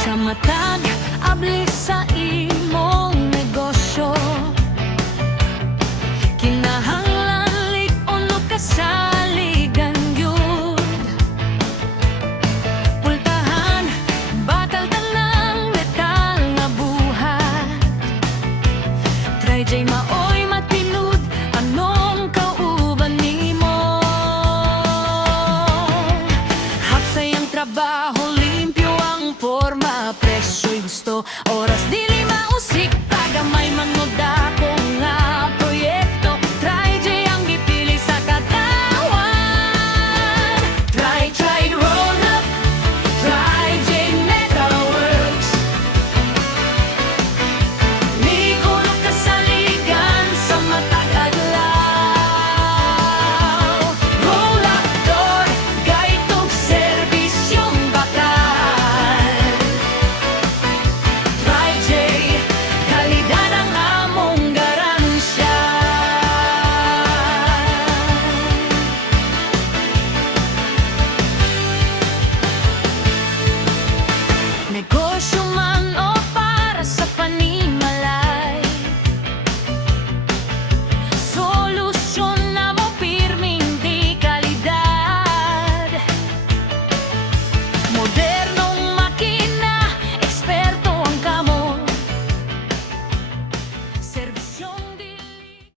Sa matag, abli sa imong negosyo, kinahanglan lig-on o kasaligan yun. Pultahan, batal tanang letal nga buhat. Try jay maoy matinud, anong kauban nimo. Hapsay ang trabaho, limpyo ang forma, presyo'y gusto, oras dili